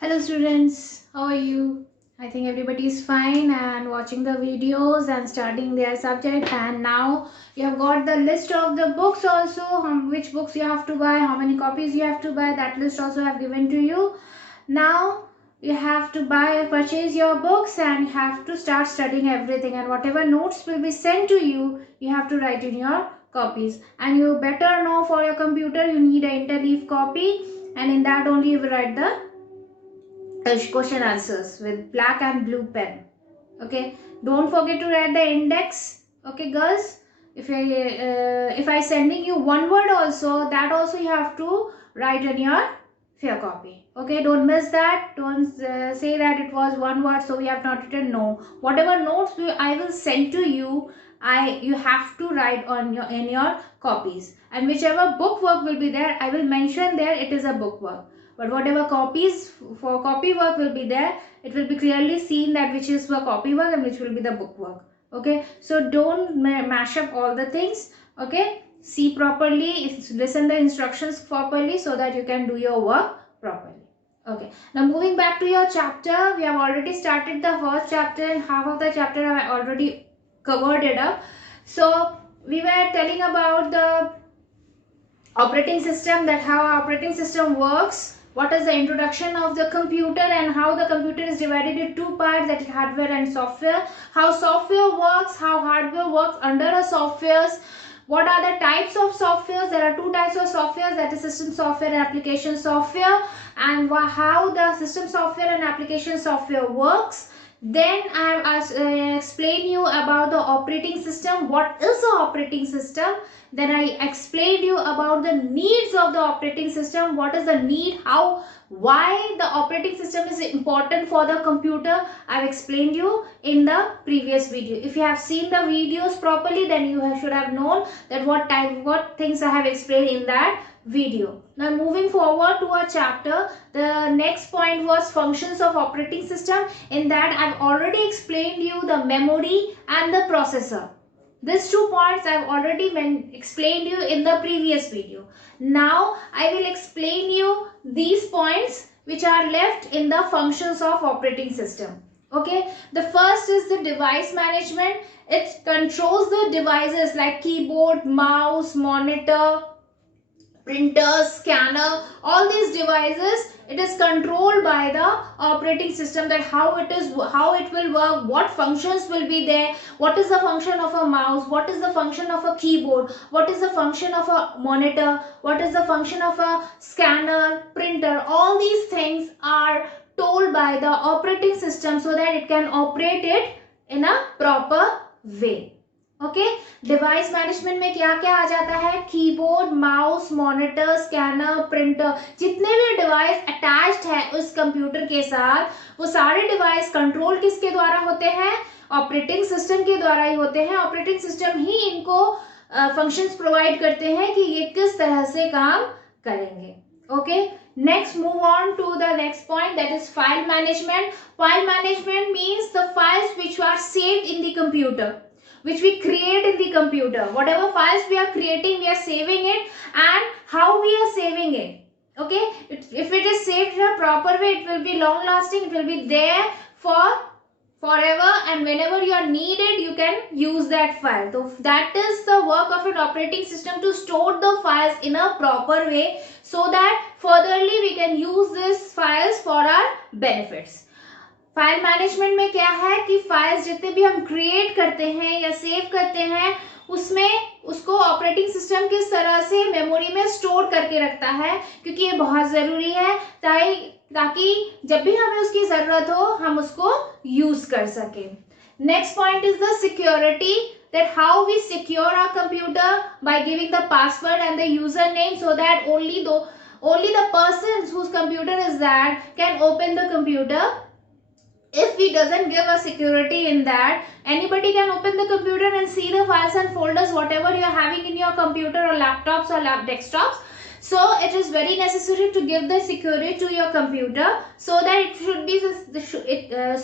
Hello students, how are you? I think everybody is fine and watching the videos and studying their subject, and now you have got the list of the books also, which books you have to buy, how many copies you have to buy, that list also I have given to you. Now you have to purchase your books and you have to start studying everything, and whatever notes will be sent to you, you have to write in your copies. And you better know, for your computer you need an interleaf copy, and in that only you will write the question answers with black and blue pen. Okay, don't forget to write the index. Okay girls, if I sending you one word also, that also you have to write in your fair copy. Okay, don't miss that. Don't say that it was one word so we have not written. No, whatever notes I will send to you, you have to write on your in your copies, and whichever book work will be there, I will mention there it is a book work. But whatever copies for copy work will be there, it will be clearly seen that which is the copy work and which will be the book work. Okay, so don't mash up all the things. Okay, see properly, listen the instructions properly so that you can do your work properly. Okay, now moving back to your chapter, we have already started the first chapter and half of the chapter I already covered it up. So we were telling about the operating system, that how our operating system works, what is the introduction of the computer, and how the computer is divided into two parts, that is hardware and software, how software works, how hardware works under a softwares, what are the types of softwares. There are two types of softwares, that is system software and application software, and how the system software and application software works. Then I have explained you about the operating system, what is the operating system. Then I explained you about the needs of the operating system, what is the need, how, why the operating system is important for the computer. I have explained you in the previous video. If you have seen the videos properly, then you should have known that what things I have explained in that video. Now moving forward to our chapter, the next point was functions of operating system. In that I've already explained you the memory and the processor. These two points I've already explained you in the previous video. Now I will explain you these points which are left in the functions of operating system. Okay, the first is the device management. It controls the devices like keyboard, mouse, monitor, printer, scanner, all these devices. It is controlled by the operating system, that how it will work, what functions will be there, what is the function of a mouse, what is the function of a keyboard, what is the function of a monitor, what is the function of a scanner, printer. All these things are told by the operating system so that it can operate it in a proper way. Okay, device management में क्या क्या आ जाता है, keyboard, mouse, monitor, scanner, printer, जितने भी device attached है उस computer के साथ, वो सारे डिवाइस कंट्रोल किसके द्वारा होते हैं, ऑपरेटिंग सिस्टम के द्वारा ही होते हैं. ऑपरेटिंग सिस्टम ही इनको फंक्शंस प्रोवाइड करते हैं कि ये किस तरह से काम करेंगे. Okay, next move on to the next point, that is file management. File management means the files which are saved in the computer, which we create in the computer. Whatever files we are creating, we are saving it, and how we are saving it. Okay, if it is saved in a proper way, it will be long lasting, it will be there for forever, and whenever you are needed you can use that file. So that is the work of an operating system, to store the files in a proper way so that furtherly we can use these files for our benefits. File management में क्या है कि files जितने भी हम create करते हैं या सेव करते हैं, उसमें उसको ऑपरेटिंग सिस्टम किस तरह से मेमोरी में स्टोर करके रखता है, क्योंकि ये बहुत ज़रूरी है ताकि जब भी हमें उसकी ज़रूरत हो हम उसको यूज़ कर सकें. Next point is the security, that how we secure our computer by giving the password and the username, so that only the persons whose computer is that can open the computer. If we doesn't give a security in that, anybody can open the computer and see the files and folders whatever you are having in your computer or laptops or desktops. So it is very necessary to give the security to your computer so that it should be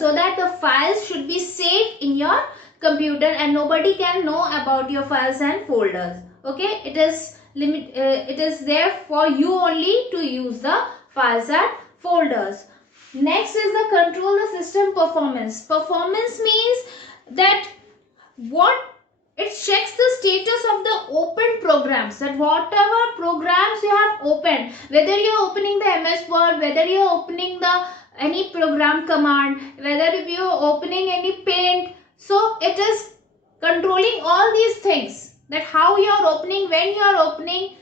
so that the files should be safe in your computer and nobody can know about your files and folders. Okay, it is there for you only to use the files and folders. Next is the control the system performance. Performance means that what it checks the status of the open programs, that whatever programs you have opened, whether you are opening the MS Word, whether you are opening the any program command, whether if you are opening any paint, so it is controlling all these things, that how you are opening, when you are opening,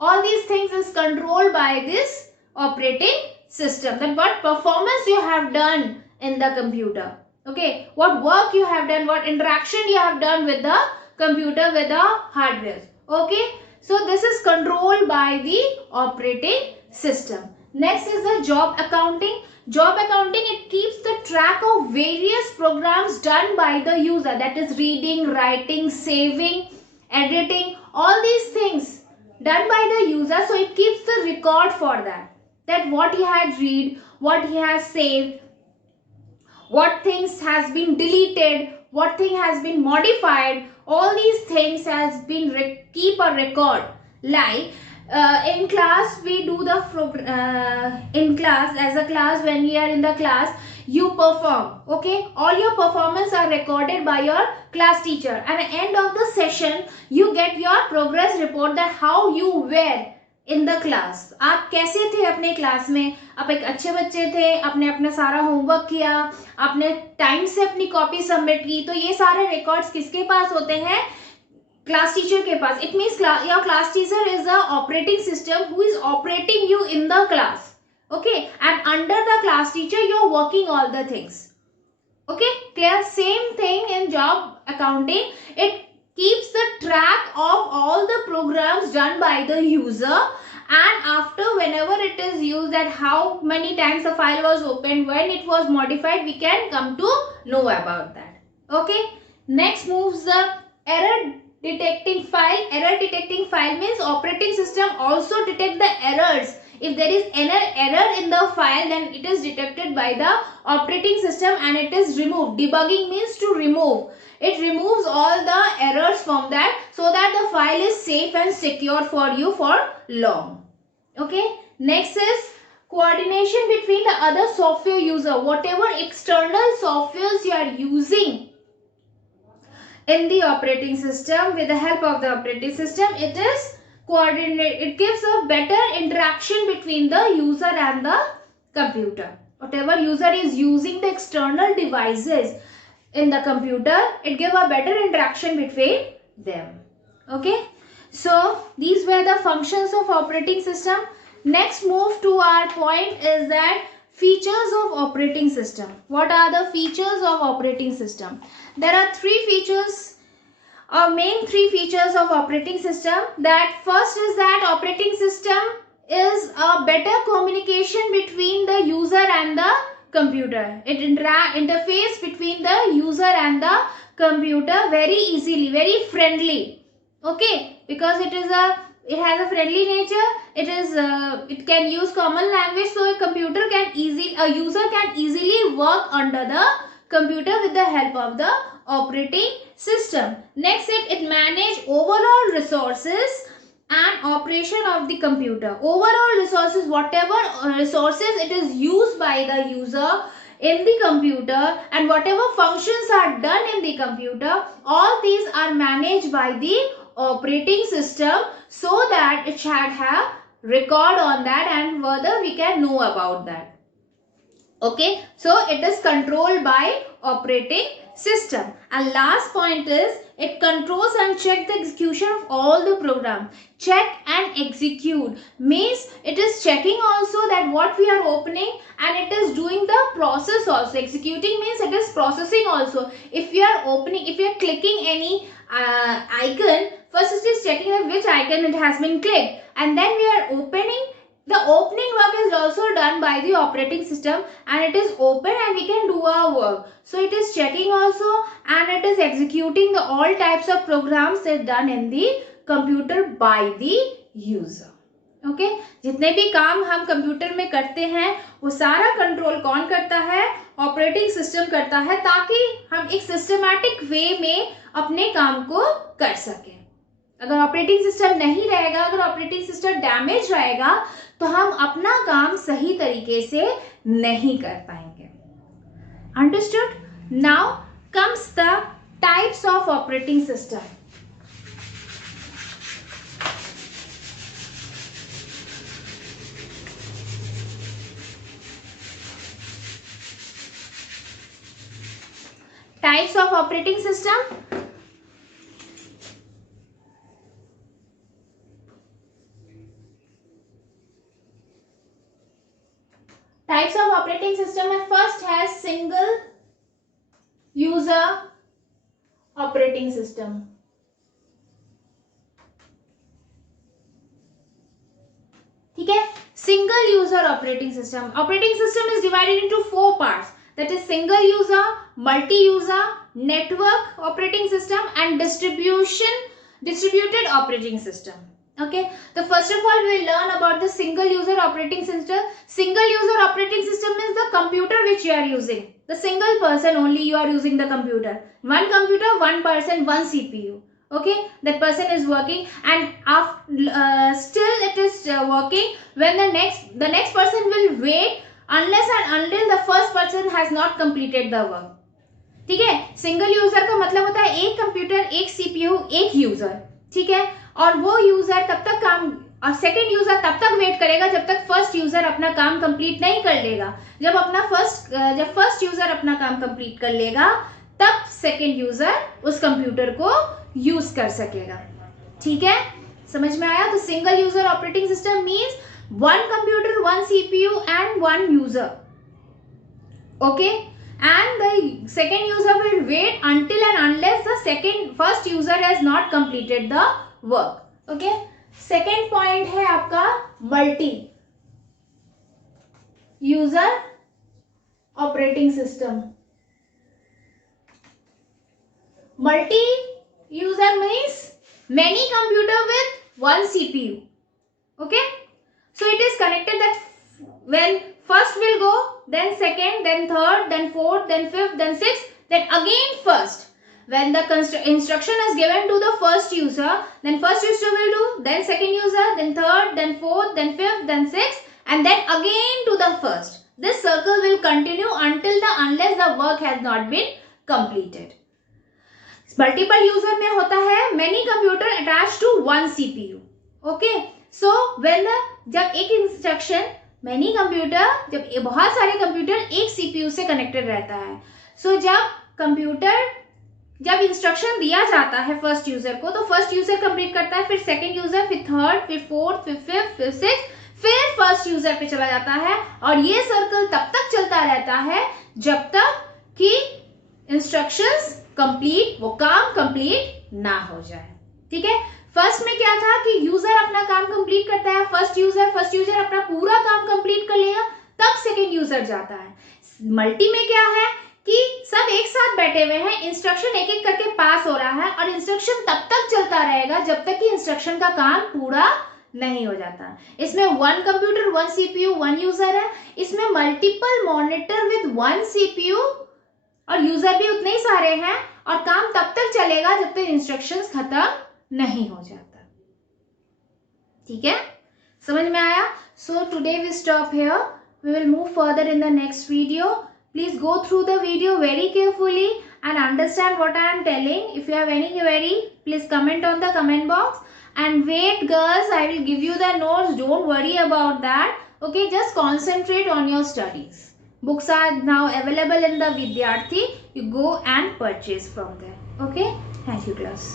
all these things is controlled by this operating system, that what performance you have done in the computer, okay, what work you have done, what interaction you have done with the computer, with the hardware, okay. So this is controlled by the operating system. Next is the job accounting. Job accounting, it keeps the track of various programs done by the user, that is reading, writing, saving, editing, all these things done by the user. So it keeps the record for that, that what he had read, what he has saved, what things has been deleted, what thing has been modified, all these things has been keep a record. Like in class we do the in class, as a class, when we are in the class, you perform, okay, all your performance are recorded by your class teacher, and at the end of the session you get your progress report, that how you were in the class, आप कैसे थे अपने class में, आप एक अच्छे बच्चे थे, आपने अपना सारा होमवर्क किया, आपने टाइम से अपनी कॉपी सबमिट की, तो ये सारे रिकॉर्ड्स किसके पास होते हैं, क्लास टीचर के पास. It means your class teacher is the operating system who is operating you in the class, okay, and under the class teacher you are working all the things, okay, clear. Same thing in job accounting, it keeps the track of all the programs done by the user, and after whenever it is used, that how many times the file was opened, when it was modified, we can come to know about that, okay. Next moves the error detecting file. Error detecting file means operating system also detect the errors. If there is error in the file, then it is detected by the operating system and it is removed. Debugging means to remove. It removes all the errors from that, so that the file is safe and secure for you for long, okay. Next is coordination between the other software user. Whatever external softwares you are using in the operating system, with the help of the operating system, it is coordinate, it gives a better interaction between the user and the computer. Whatever user is using the external devices in the computer, it gives a better interaction between them, okay. So these were the functions of operating system. Next move to our point is that features of operating system. What are the features of operating system? There are main three features of operating system. That first is that operating system is a better communication between the user and the computer. It interface between the user and the computer very easily, very friendly, okay, because it has a friendly nature. It can use common language, so a user can easily work under the computer with the help of the operating system. Next, it manage overall resources and operation of the computer. Overall resources, whatever resources it is used by the user in the computer, and whatever functions are done in the computer, all these are managed by the operating system, so that it should have record on that, and further we can know about that, okay. So it is controlled by operating system. And last point is, it controls and check the execution of all the program. Check and execute means it is checking also that what we are opening, and it is doing the process also. Executing means it is processing also. If you are opening, if you are clicking any icon, first it is checking that which icon it has been clicked, and then we are opening. The opening work is also done by the operating system, and it is open and we can do our work. So it is checking also, and it is executing the all types of programs that done in the computer by the user. Okay जितने भी काम हम computer में करते हैं वो सारा control कौन करता है? ऑपरेटिंग सिस्टम करता है, ताकि हम एक सिस्टमैटिक वे में अपने काम को कर सकें. अगर ऑपरेटिंग सिस्टम नहीं रहेगा, अगर ऑपरेटिंग सिस्टम डैमेज रहेगा, तो हम अपना काम सही तरीके से नहीं कर पाएंगे। Understood? Now comes the types of operating system. Types of operating system. Types of operating system में फर्स्ट है सिंगल यूजर ऑपरेटिंग सिस्टम। ठीक है, single user operating system. Operating system is divided into 4 parts, that is single user, multi user, network operating system and distributed operating system. Okay, so first of all we will learn about the single user operating system. Single user operating system means the computer which you are using, the single person only you are using the computer, one computer, one person, one CPU. Okay, that person is working, and after, still it is working when the next person will wait unless and until the first person has not completed the work. ठीक है, single user का मतलब होता है एक computer, एक CPU, एक user. ठीक है, और वो यूजर तब तक काम, और सेकंड यूजर तब तक वेट करेगा जब तक फर्स्ट यूजर अपना काम कंप्लीट नहीं कर लेगा। जब फर्स्ट यूजर अपना काम कंप्लीट कर लेगा तब सेकंड यूजर उस कंप्यूटर को यूज कर सकेगा। ठीक है, समझ में आया? तो single user operating system means one computer, one CPU and one user. Okay, and the second user will wait until and unless the first user has not completed the work. Okay, second point है आपका multi user operating system. Multi user means many computer with one CPU. Okay, so it is connected that when first will go, then second, then third, then fourth, then fifth, then sixth, then again first. When the instruction is given to the first user, then first user will do, then second user, then third, then fourth, then fifth, then sixth, and then again to the first. This circle will continue unless the work has not been completed. Multiple user में होता है many computer attached to one CPU. Okay, so when जब एक instruction many computer, जब बहुत सारे computer एक CPU से कनेक्टेड रहता है, सो जब इंस्ट्रक्शन दिया जाता है फर्स्ट यूजर को, तो फर्स्ट यूजर कंप्लीट करता है, फिर सेकंड यूजर, फिर थर्ड, फिर फोर्थ, फिर फिफ्थ, फिर सिक्स्थ, फिर फर्स्ट यूजर पे चला जाता है, और ये सर्कल तब तक चलता रहता है जब तक कि इंस्ट्रक्शंस कंप्लीट, वो काम कंप्लीट ना हो जाए। ठीक है, फर्स्ट में क्या था कि यूजर अपना काम कंप्लीट करता है, फर्स्ट यूजर अपना पूरा काम कंप्लीट कर लेगा, तब सेकंड यूजर जाता है। मल्टी में क्या है कि सब एक साथ बैठे हुए हैं, इंस्ट्रक्शन एक एक करके पास हो रहा है, और इंस्ट्रक्शन तब तक चलता रहेगा जब तक कि इंस्ट्रक्शन का काम पूरा नहीं हो जाता। इसमें one computer, one CPU, one user है। इसमें multiple monitor with one CPU और यूजर भी उतने ही सारे हैं, और काम तब तक चलेगा जब तक इंस्ट्रक्शंस खत्म नहीं हो जाता। ठीक है, समझ में आया? So today we stop here, we will move further in the next video. Please go through the video very carefully and understand what I am telling. If you have any query, please comment on the comment box. And wait girls, I will give you the notes, don't worry about that. Okay, just concentrate on your studies. Books are now available in the Vidyarthi. You go and purchase from there. Okay, thank you class.